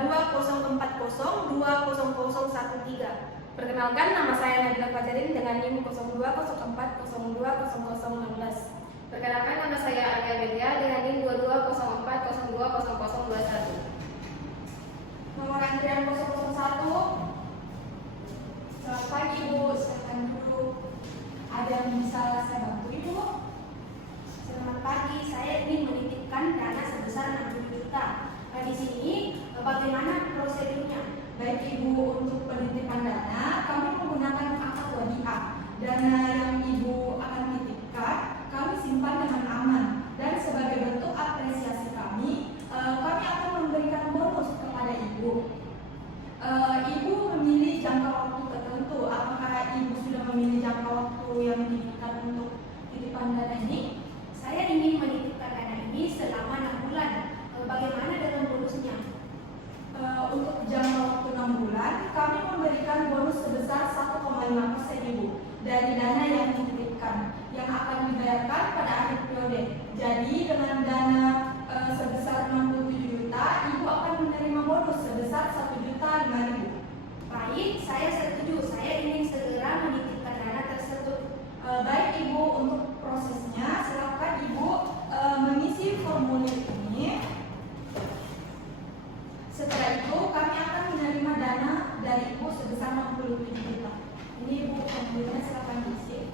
20402013. Perkenalkan, nama saya Nabila Fajarin dengan NIM 0204020016. Perkenalkan, nama saya Alia Media dengan NIM 2204020021. Nomor antrian 001. Selamat pagi Ibu, silakan duduk. Ada yang bisa saya bantu Ibu? Selamat pagi, saya ingin menitipkan dana sebesar 60 juta. Di sini bagaimana prosedurnya? Baik Ibu, untuk penitipan dana kami menggunakan akad wadiah. Dana yang Ibu akan titipkan kami simpan dengan aman, dan sebagai bentuk apresiasi kami akan memberikan bonus kepada Ibu. Ibu memilih jangka waktu tertentu. Apakah Ibu sudah memilih jangka waktu yang diinginkan untuk titipan dana ini? Saya ingin menitipkan dana ini selama 6 bulan. Bagaimana dengan bonusnya? Untuk jangka waktu 6 bulan, kami memberikan bonus sebesar 1,5% Ibu dari dana yang dititipkan yang akan dibayarkan pada akhir periode. Jadi dengan dana sebesar 67 juta, Ibu akan menerima bonus sebesar 1.005.000. Baik, saya setuju. Saya ingin segera menitipkan dana tersebut. Baik Ibu, untuk prosesnya silakan Ibu mengisi formulir ini. Setelah itu kami akan menerima dana dari Ibu sebesar 67 juta. Ini Ibu formulirnya, silakan diisi.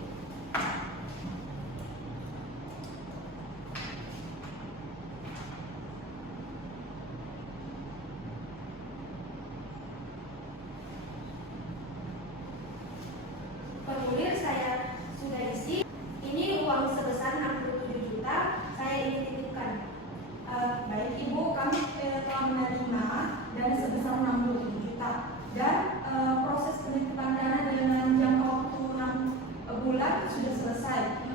Formulir saya sudah isi. Ini uang sebesar 67 juta saya ingin titipkan. Baik Ibu, kami telah menerima dana sebesar 67 juta dan proses penitipan dana dengan jangka waktu 6 bulan sudah selesai.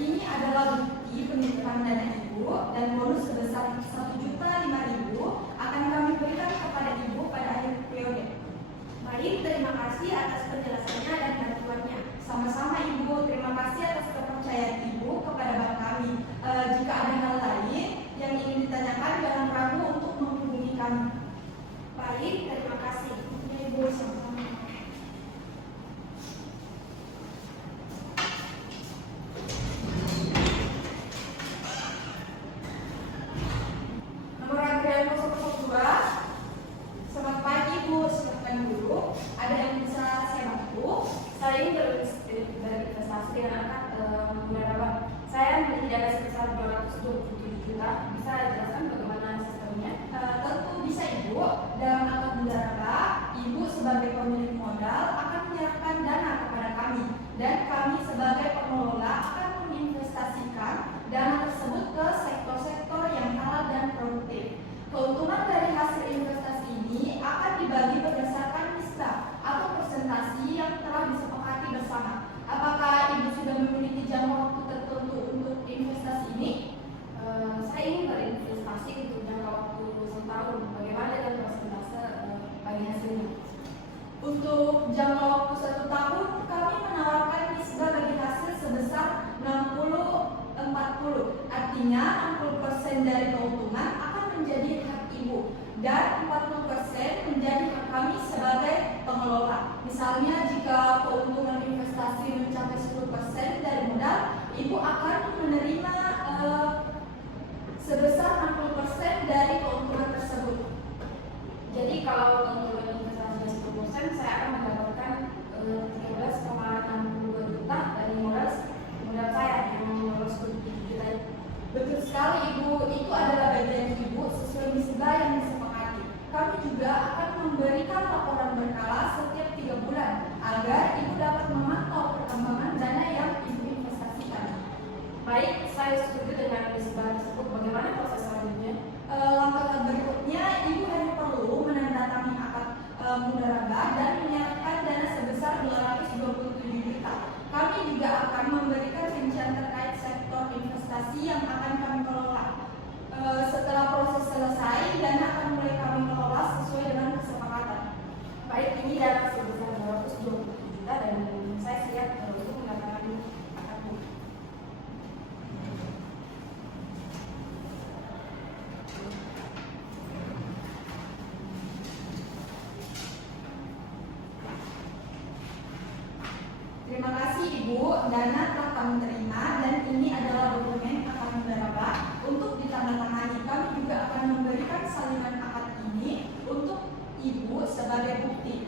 Ini adalah bukti penitipan dana Ibu, dan bonus sebesar 1.005.000 akan kami berikan kepada Ibu pada akhir periode. Baik, terima kasih atas penjelasannya dan bantuannya. Sama-sama Ibu, terima kasih atas kepercayaan Ibu kepada bank kami. Jika ada hal lain yang ingin ditanyakan, jangan ragu untuk menghubungi kami. Baik, terima kasih. Ibu, sama-sama. Nomor antrian 002. Selamat pagi Bu, silakan duduk. Ada yang bisa saya bantu? Saya ingin berinvestasi dengan akad mudarabah. Saya memiliki dana sebesar 227 juta. Bisa jelaskan bagaimana sistemnya? Tentu bisa Ibu. Dalam akad mudarabah, Ibu sebagai pemilik modal akan menyerahkan dana kepada kami, dan kami sebagai pengelola akan menginvestasikan dana tersebut ke sektor-sektor yang halal dan produktif. Keuntungan dari hasil investasi ini akan dibagi berdasarkan nisbah atau persentase yang telah disepakati bersama. Apakah Ibu sudah memiliki jangka waktu tertentu untuk investasi ini? Saya ingin berinvestasi untuk jangka waktu 1 tahun. Bagaimana dengan persentase bagi hasilnya? Untuk jangka waktu 1 tahun, kami menawarkan nisbah bagi hasil sebesar 60-40. Artinya 60% dari keuntungan akan menjadi hak Ibu, dan 40% menjadi hak kami sebagai pengelola. Misalnya jika keuntungan investasi mencapai 10% dari modal, Ibu akan menerima sebesar 60% dari keuntungan tersebut. Jadi kalau keuntungan investasinya 10%, saya akan mendapatkan 13,62 juta dari modal saya yang 10 juta. Betul sekali Ibu, itu adalah bagian Ibu sesuai nisbah yang disepakati. Kami juga akan memberikan laporan berkala setiap 3 bulan agar Ibu dapat memantau perkembangan dana yang Ibu investasikan. Baik, saya setuju dengan nisbah tersebut. Bagaimana proses selanjutnya? Langkah berikutnya, Ibu hanya perlu menandatangani akad mudarabah dan menyerahkan dana sebesar 227 juta. Kami juga akan memberikan rincian terkait sektor investasi yang akan kami kelola. Setelah proses selesai, dana akan mulai kami kelola sesuai dengan kesepakatan. Baik, ini dana sebesar 227 juta dan saya siap untuk menandatangani akadnya. Ibu, dana telah kami terima dan ini adalah dokumen akad mudharabah untuk ditandatangani. Kami juga akan memberikan salinan akad ini untuk Ibu sebagai bukti.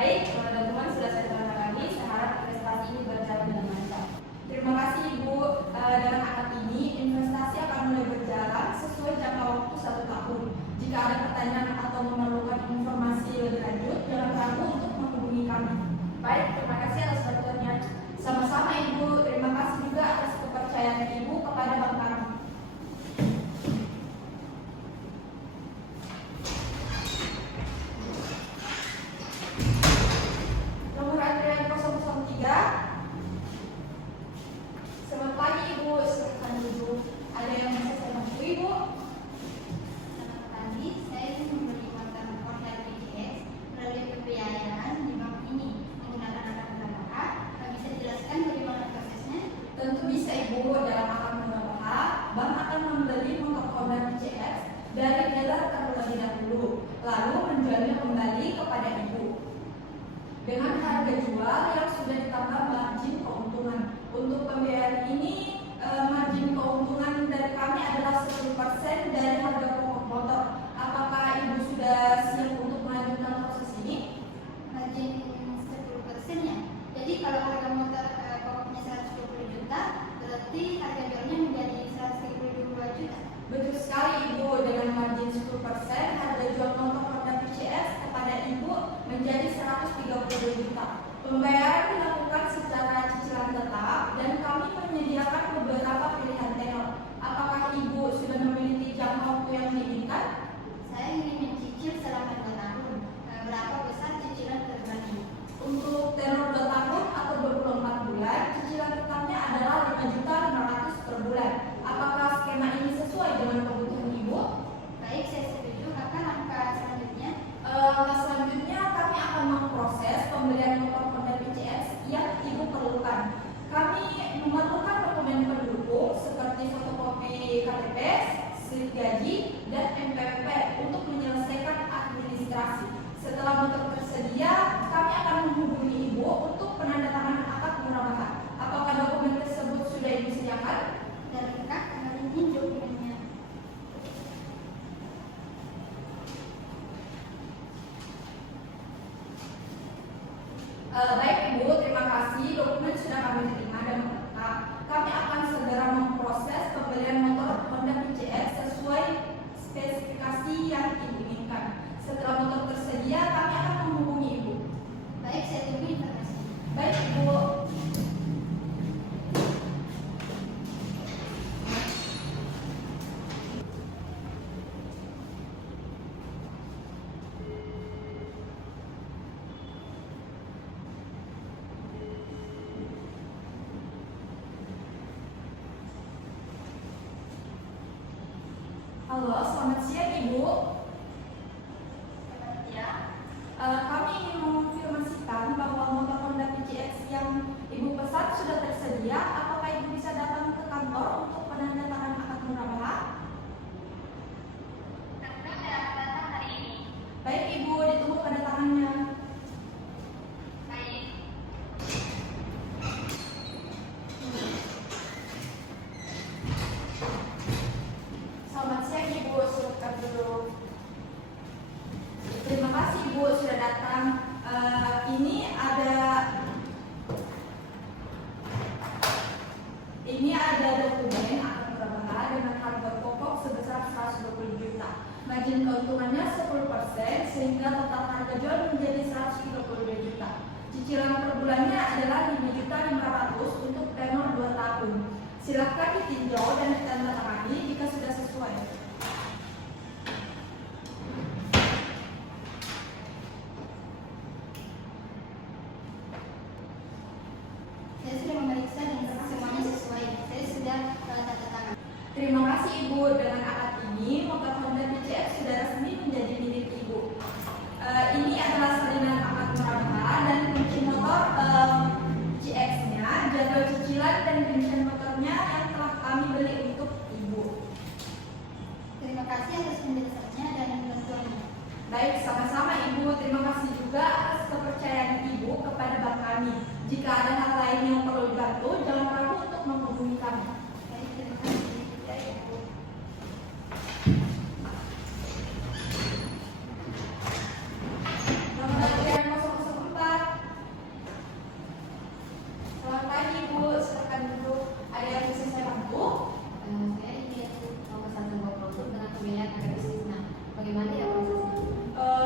Baik, teman-teman sudah saya tanda saya harap investasi ini berjalan dengan lancar. Terima kasih Ibu. Dengan akad ini, investasi akan mulai berjalan sesuai jangka waktu 1 tahun. Jika ada pertanyaan atau memerlukan informasi lebih lanjut, jangan ragu untuk menghubungi kami. Baik, terima kasih atas bantuannya. Sama-sama Ibu. Terima kasih juga atas kepercayaan Ibu kepada bank kami. Nomor antrian 003. Selamat pagi Ibu, silakan duduk. Ada yang bisa saya bantu Ibu? Selamat pagi, saya ingin memberi mantan order PJS melalui pembiayaan di bank ini menggunakan akad mudharabah. Bisa dijelaskan bagaimana prosesnya? Tentu bisa Ibu. Dalam akad mudharabah, bank akan membeli motor Honda PCX dari dealer terlebih dahulu, lalu menjualnya kembali kepada Ibu dengan harga jual yang sudah ditambah margin keuntungan. Untuk pembiayaan ini, margin keuntungan dari kami adalah 10% dari harga pokok motor. Apakah Ibu sudah siap untuk melanjutkan proses ini? Margin 10% ya. Jadi kalau harga motor pokoknya 120 juta, berarti harga jualnya menjadi 132 juta. Betul sekali Ibu. Dengan margin 10%, harga jual motor Honda PCX kepada Ibu menjadi 132 juta. Pembayaran dilakukan secara cicilan tetap dan kami menyediakan beberapa pilihan tenor. Apakah Ibu sudah memiliki jangka waktu yang diinginkan? Saya ingin mencicil selama 2 tahun. Berapa besar cicilan terbanyak? Untuk tenor 2 tahun atau 24 bulan, cicilan tetapnya adalah 5.500.000 per bulan. Apakah skema ini sesuai dengan kebutuhan Ibu? Baik, saya setuju. Kapan langkah selanjutnya? Langkah selanjutnya kami akan memproses pembelian motor Honda PCX yang Ibu perlukan. Kami memerlukan dokumen pendukung seperti fotokopi KTP, slip gaji, dan NPWP untuk menyelesaikan administrasi. Setelah motor tersedia, kami akan menghubungi Ibu untuk penandatanganan akad mudharabah. Apakah dokumen tersebut sudah Ibu sediakan? Dan lengkap, ini dokumennya. Baik Ibu, terima kasih. Dokumen sudah kami terima dan lengkap. Kami akan segera memproses pembelian motor Honda PCX sesuai spesifikasi yang Ibu inginkan. Setelah motor tersedia, kami akan menghubungi Ibu. Baik, saya tunggu informasi. Baik Ibu. Halo, selamat siang Ibu. Ya. Kami ingin mengonfirmasikan bahwa motor Honda PCX yang Ibu pesan sudah tersedia. Apakah Ibu bisa datang ke kantor untuk penandatanganan akad mudharabah? Tentu saya akan datang hari ini. Baik Ibu, ditunggu kedatangannya. Baik. Selamat siang Ibu, silakan duduk. Terima kasih Ibu sudah datang. Ini ada dokumen akad mudharabah dengan harga pokok sebesar 120 juta. Margin keuntungannya 10% sehingga total harga jual menjadi 132 juta. Cicilan per bulannya adalah 5.500.000 untuk tenor 2 tahun. Silakan ditinjau dan ditandatangani jika sudah sesuai. Saya sudah memeriksa dan semuanya sesuai. Saya sudah tanda tangan. Terima kasih Ibu. Dengan akad ini, motor Honda PCX sudah resmi menjadi milik Ibu. Ini adalah salinan akad mudharabah dan kunci motor PCX-nya, jadwal cicilan dan rincian motornya yang telah kami beli untuk Ibu. Terima kasih atas penjelasannya dan bantuannya. Nomor antrian 004. Selamat pagi Ibu, silakan duduk. Ada yang bisa saya bantu? Saya ingin mau pesan sebuah produk dengan pemilihan agak istisna. Bagaimana ya prosesnya?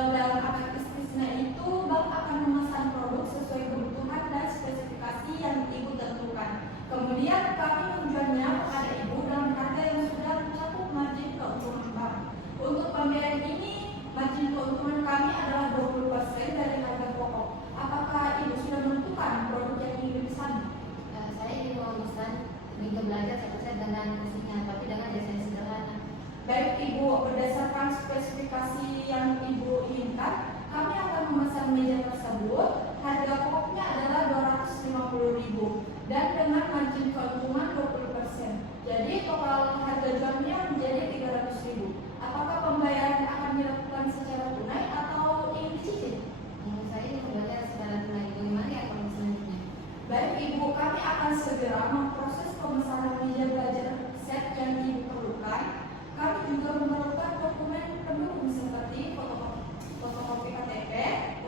Dalam akad istisna itu bank akan memesan produk sesuai kebutuhan dan spesifikasi yang Ibu tentukan. Kemudian kami menjualnya kepada Ibu dalam harga yang sudah mencakup margin keuntungan bank. Untuk pembayaran ini, margin keuntungan kami adalah 20% dari harga pokok. Apakah Ibu sudah menentukan produk yang ingin dipesan? Saya ingin memesan meja belajar satu set dengan mesinnya, tapi dengan desain sederhana. Baik Ibu, berdasarkan spesifikasi yang Ibu inginkan, kami akan memesan meja tersebut. Harga pokoknya adalah 250.000 dan dengan margin keuntungan 20%. Jadi total harga jualnya menjadi 300.000. Apakah pembayaran akan dilakukan secara tunai atau ingin dicicil? Saya ingin membayar secara tunai. Bagaimana ya kalau selanjutnya? Baik Ibu, kami akan segera memproses pemesanan meja belajar set yang Ibu perlukan. Kami juga memerlukan dokumen pendukung seperti fotokopi KTP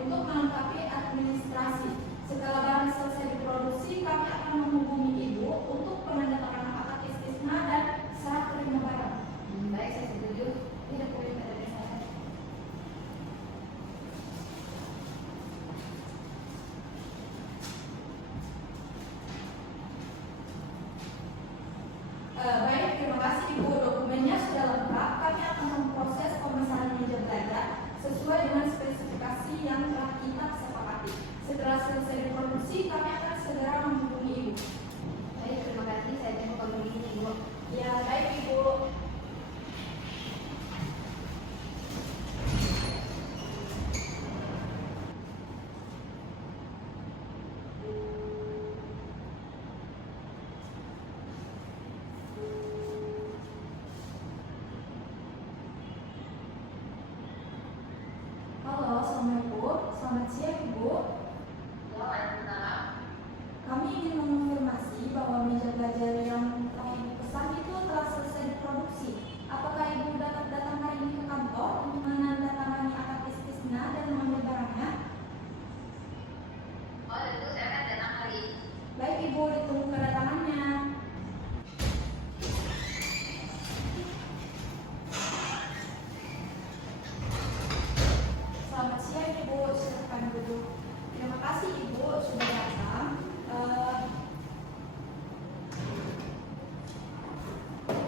untuk melengkapi administrasi. Setelah barang selesai diproduksi, kami akan menghubungi Ibu untuk penandatanganan akad istisna dan serah terima barang. Baik, saya setuju. Ini dokumen KTP saya. Baik, terima kasih Ibu. Dokumennya sudah lengkap. Kami akan memproses pemesanan meja belajar sesuai dengan spesifikasi yang telah kita sepakati. Setelah selesai diproduksi, kami akan segera menghubungi Ibu. Baik, terima kasih. Saya tunggu kembalinya, Ibu. Ya, baik Ibu. Halo, Assalamualaikum. Selamat siang Ibu. Kami ingin mengonfirmasi bahwa meja belajar yang telah Ibu pesan itu telah selesai diproduksi. Apakah Ibu dapat datang hari ini ke kantor untuk menandatangani akad istisna dan mengambil barangnya? Oh, tentu saya akan datang hari ini. Baik Ibu, ditunggu kedatangannya. Selamat siang Ibu, silakan duduk. Terima kasih Ibu sudah datang.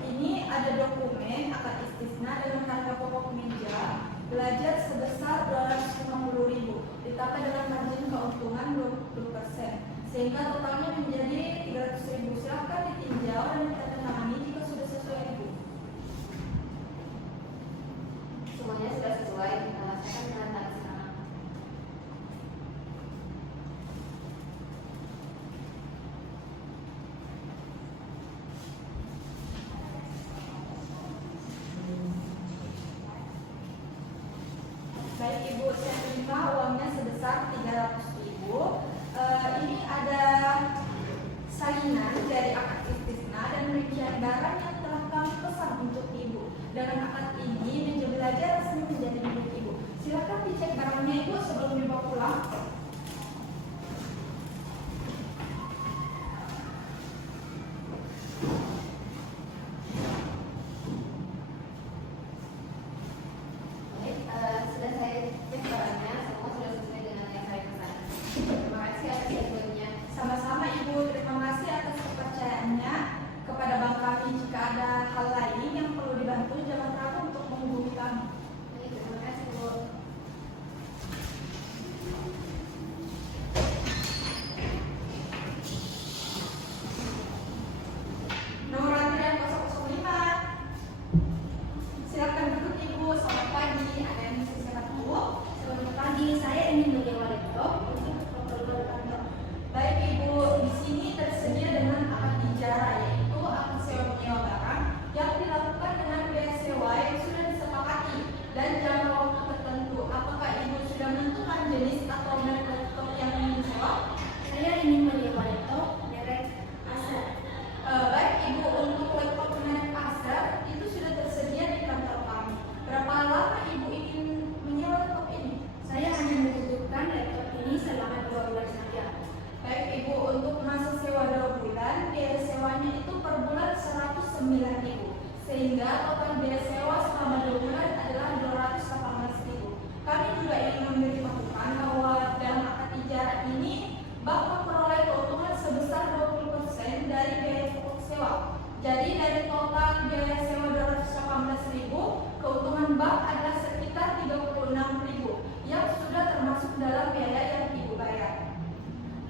Ini ada dokumen akad istisna dengan harga pokok meja belajar sebesar 250.000 ditambah dengan margin keuntungan 20%, sehingga totalnya menjadi 300.000. Silakan ditinjau dan ditandatangani jika sudah sesuai Ibu. Semuanya sudah sesuai. Saya akan menandatangani sekarang. Baik Ibu, saya terima uangnya sebesar 300.000. Ini ada bank adalah sekitar 36.000 yang sudah termasuk dalam biaya yang Ibu bayar.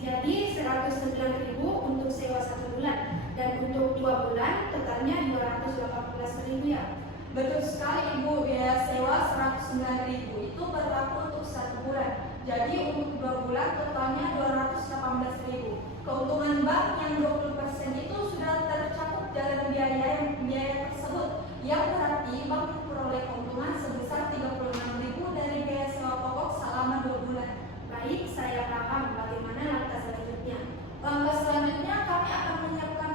Jadi 109.000 untuk sewa 1 bulan dan untuk 2 bulan totalnya 218.000 ya. Betul sekali Ibu, biaya sewa 109.000 itu berlaku untuk 1 bulan. Jadi untuk 2 bulan totalnya 218.000. Keuntungan bank yang 20% itu sudah tercakup dalam biaya tersebut, yang berarti bank memperoleh keuntungan sebesar 36.000 dari biaya sewa pokok selama 2 bulan. Baik, saya paham. Bagaimana langkah selanjutnya? Langkah selanjutnya kami akan menyiapkan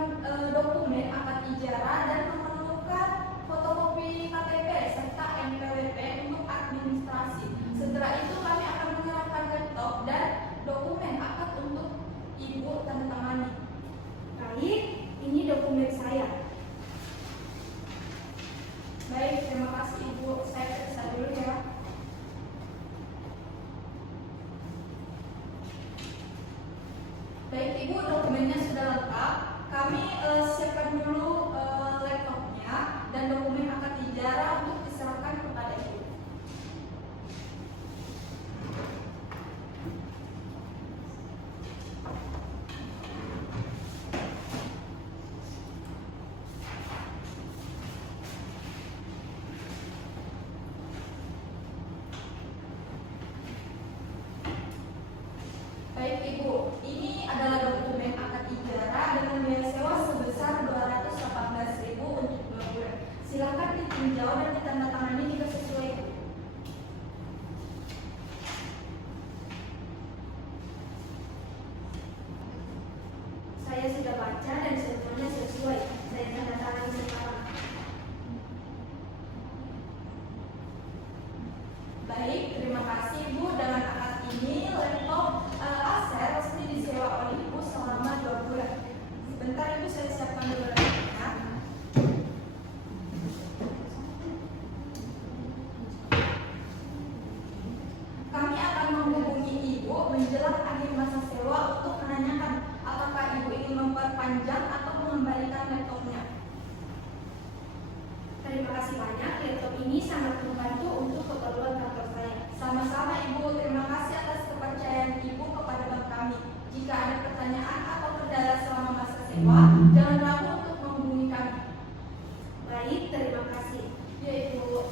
dokumen akad ijarah dan memerlukan fotokopi KTP serta NPWP untuk administrasi. Setelah itu kami akan menyerahkan laptop dan dokumen akad untuk Ibu tanda tangani. Baik, ini dokumen saya. Baik, terima kasih Ibu. Saya periksa dulu ya. Baik Ibu, dokumennya sudah lengkap. Kami siapkan dulu laptopnya dan dokumen akad ijarah untuk diserahkan kepada Ibu. Baik Ibu, ini adalah dokumen akad ijarah dengan biaya sewa sebesar 218.000 untuk 2 bulan. Silakan ditinjau dan ditandatangani jika sesuai. Saya sudah baca dan semuanya sesuai. Saya tanda tangan sekarang. Baik, terima kasih Ibu. Dengan akad ini, laptop Acer resmi disewa oleh Ibu selama 2 bulan. Sebentar Ibu, saya siapkan dulu laptopnya. Kami akan menghubungi Ibu menjelang akhir masa sewa untuk menanyakan apakah Ibu ingin memperpanjang atau mengembalikan laptopnya. Terima kasih banyak. Laptop ini sangat membantu untuk keperluan kantor saya. Sama-sama Ibu, terima kasih atas kepercayaan Ibu kepada bank kami. Jika ada pertanyaan atau kendala selama masa sewa, jangan ragu untuk menghubungi kami. Baik, terima kasih. Ya Ibu.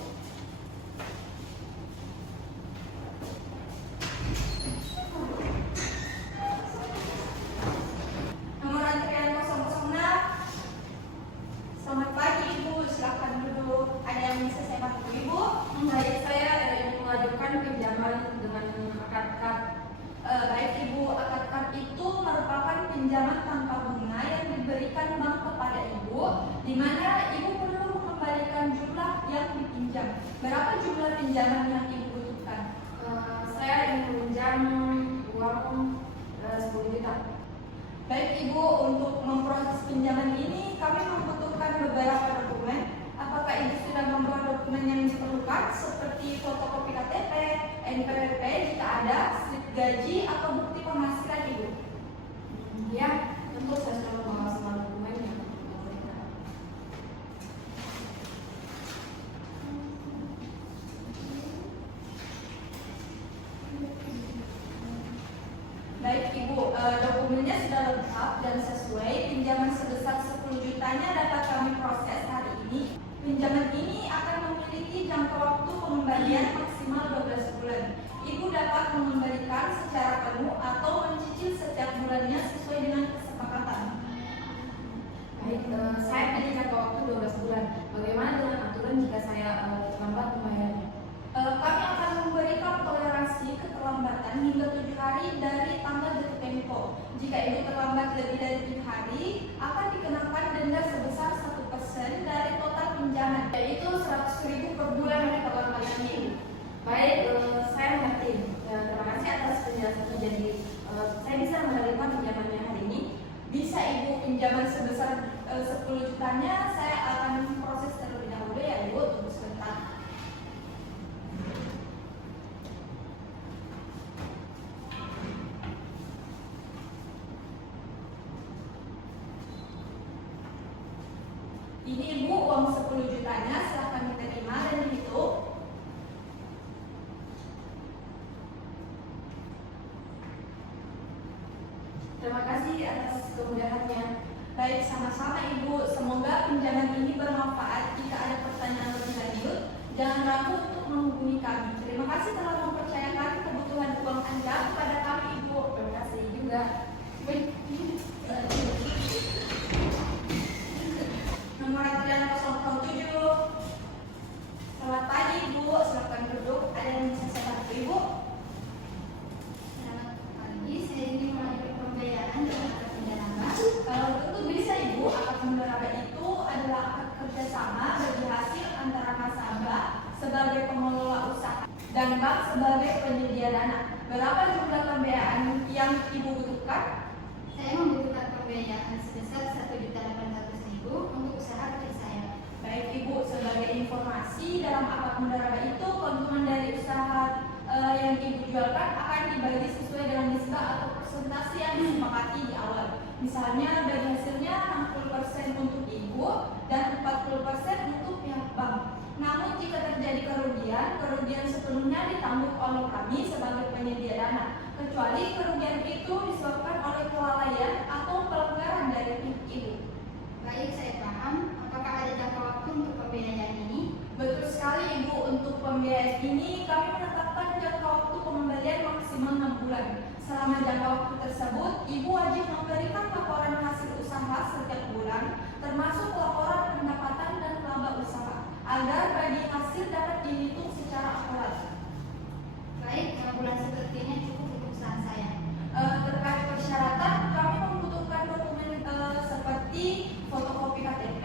Nomor antrian 006. Selamat pagi Ibu, silakan duduk. Ada yang bisa saya bantu Ibu? Baik, saya ingin mengajukan pinjaman dengan akad kad. Baik Ibu, akad kad itu merupakan pinjaman tanpa bunga yang diberikan bank kepada Ibu, di mana Ibu perlu mengembalikan jumlah yang dipinjam. Berapa jumlah pinjaman yang Ibu butuhkan? Saya ingin meminjam uang 10 juta. Baik Ibu, untuk memproses pinjaman ini kami membutuhkan beberapa dokumen. Apakah Ibu sudah membawa dokumen yang diperlukan seperti fotokopi KTP, NPWP jika ada, slip gaji atau bukti penghasilan Ibu? Ya, tentu saya sudah membawa semua dokumennya. Baik Ibu, dokumennya sudah lengkap dan sesuai. Pinjaman sebesar 10 jutanya dapat kami proses hari ini. Pinjaman ini akan memiliki jangka waktu pengembalian maksimal 12 bulan. Ibu dapat mengembalikan secara penuh atau mencicil setiap bulannya sesuai dengan kesepakatan. Baik, saya punya jangka waktu 12 bulan. Bagaimana dengan aturan jika saya terlambat membayarnya? Kami akan memberikan toleransi keterlambatan hingga 7 hari dari tanggal jatuh tempo. Jika Ibu terlambat lebih dari 7 hari, akan dikenakan denda sebesar 1% dari total pinjaman, yaitu 100.000 per bulan dari keterlambatan Ibu. Baik, saya mengerti. Terima kasih atas penjelasannya. Jadi, saya bisa menerima pinjamannya hari ini. Bisa Ibu, pinjaman sebesar 10 jutanya saya akan proses terlebih dahulu ya Ibu, tunggu sebentar. Ini Ibu, uang 10 jutanya silahkan diterima dan dihitung. Terima kasih atas kemudahannya. Baik, sama-sama Ibu. Semoga pinjaman ini bermanfaat. Jika ada pertanyaan lebih lanjut, jangan ragu untuk menghubungi kami. Terima kasih telah mempercayakan kebutuhan uang Anda kepada kami, Ibu. Terima kasih juga. Nomor antrian 007. Selamat pagi, Ibu. Silakan duduk. Ada yang bisa saya bantu, Ibu? Selamat pagi, saya ingin melanjutkan pembiayaan dengan akad pendanaan. Tentu bisa, Ibu. Akad pendaraba itu adalah akad kerjasama bagi hasil antara nasabah sebagai pengelola usaha dan bank sebagai penyedia dana. Berapa jumlah pembiayaan yang Ibu butuhkan? Saya membutuhkan pembiayaan sebesar 1.800.000 untuk usaha kecil saya. Baik, Ibu, sebagai informasi dalam akad pendaraba itu keuntungan dari usaha yang Ibu jualkan akan dibagi sesuai dengan nisbah atau persentase yang disepakati di awal. Misalnya bagi hasilnya 60% untuk Ibu dan 40% untuk pihak bank. Namun jika terjadi kerugian sepenuhnya ditanggung oleh kami sebagai penyedia dana, kecuali kerugian itu disebabkan oleh kelalaian atau pelanggaran dari pihak Ibu. Baik, saya paham. Apakah ada jangka waktu untuk pembiayaan ini? Betul sekali, Ibu. Untuk pembiayaan ini kami menetapkan jangka waktu pengembalian maksimal 6 bulan. Selama jangka waktu tersebut, Ibu wajib memberikan laporan hasil usaha setiap bulan, termasuk laporan pendapatan dan laba usaha, agar bagi hasil dapat dihitung secara akurat. Baik, bulan seperti ini cukup untuk usaha saya. Terkait persyaratan, kami membutuhkan dokumen seperti fotokopi KTP,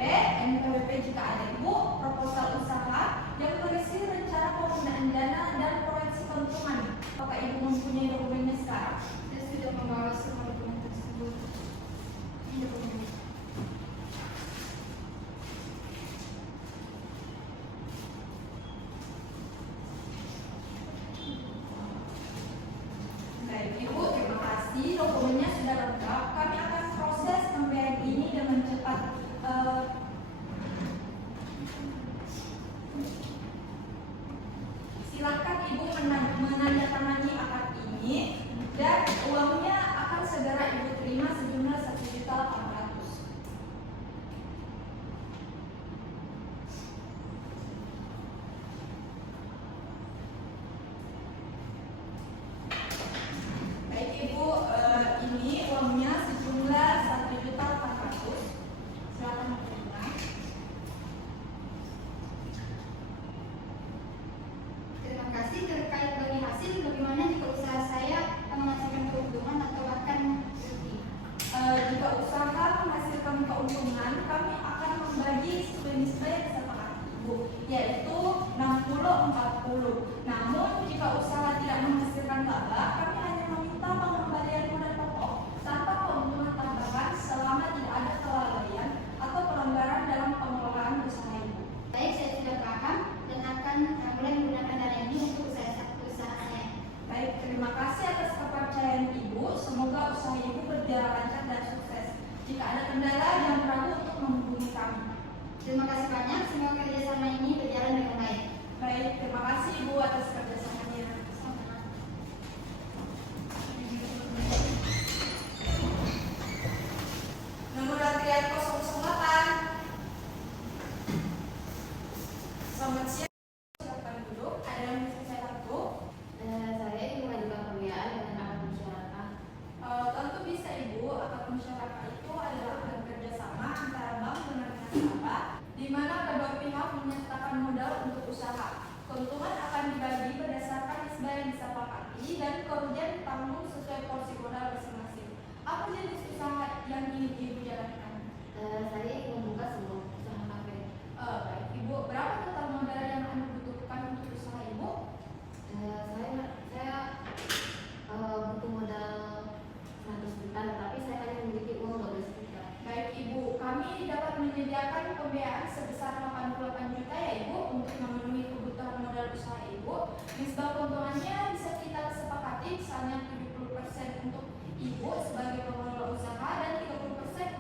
NPWP jika ada, Ibu, proposal usaha yang berisi rencana penggunaan dana dan proyeksi keuntungan. Apakah Ibu mempunyai dokumennya sekarang? Saya sudah membawa semua dokumen tersebut. Ini dokumennya. Baik, Ibu, terima kasih. Dokumennya sudah lengkap. Kami akan proses pembayaran ini dengan cepat. Silakan Ibu menandatangani akad ini dan uangnya akan segera Ibu terima sejumlah 1.800.000. Baik, Ibu, ini uangnya sejumlah 1.800.000. Silakan diterima. Terima kasih. Terkait bagi hasil, bagaimana jika usaha saya menghasilkan keuntungan atau bahkan rugi? Jika usaha menghasilkan keuntungan, kami akan membagi sesuai nisbah yang disepakati, Ibu, yaitu 60-40. Namun jika usaha tidak menghasilkan laba, kami hanya meminta pengembalian modal pokok tanpa keuntungan tambahan selama tidak ada kelalaian atau pelanggaran dalam pengelolaan usaha, Ibu. Baik, saya sudah paham dan akan mulai menggunakan dana ini untuk usaha saya. Baik, terima kasih atas kepercayaan Ibu. Semoga usaha Ibu berjalan lancar dan sukses. Jika ada kendala, jangan ragu untuk menghubungi kami. Terima kasih banyak. Semoga kerjasama ini berjalan dengan baik. Baik, terima kasih Ibu atas kerjasamanya. Nomor antrian 008. Selamat siang. Silakan duduk. Ada yang bisa saya bantu? Saya ingin mengajukan pembiayaan dengan akad musyarakah. Tentu bisa, Ibu. Akad musyarakah itu adalah akad kerjasama antara bank dengan nasabah, di mana kedua pihak menyertakan modal untuk usaha. Keuntungan akan dibagi berdasarkan nisbah yang disepakati dan kerugian ditanggung sesuai porsi modal masing-masing. Apa jenis usaha yang ingin Ibu jalankan? Saya ingin membuka sebuah usaha kafe. Baik, Ibu. Berapa total modal yang Anda butuhkan untuk usaha Ibu? Saya butuh modal 100 juta, tapi saya hanya memiliki uang 12 juta. Baik, Ibu. Kami dapat menyediakan pembiayaan sebesar 88 juta ya, Ibu, untuk memenuhi kebutuhan modal usaha Ibu. Nisbah keuntungannya bisa kita sepakati, misalnya 70% untuk Ibu sebagai pengelola usaha dan 30%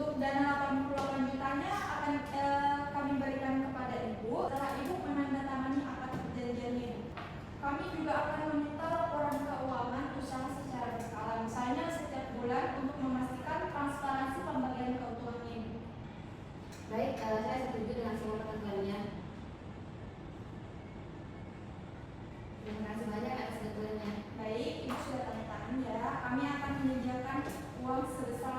Untuk dana 88 jutanya akan kami berikan kepada Ibu setelah Ibu menandatangani akad perjanjian Ibu. Kami juga akan meminta laporan keuangan usaha secara berkala, misalnya setiap bulan untuk memastikan transparansi pembagian keuntungan Ibu. Baik, saya setuju dengan semua ketentuannya. Terima kasih banyak atas ketentuannya. Baik, Ibu sudah tanda tangan ya. Kami akan menyediakan uang sebesar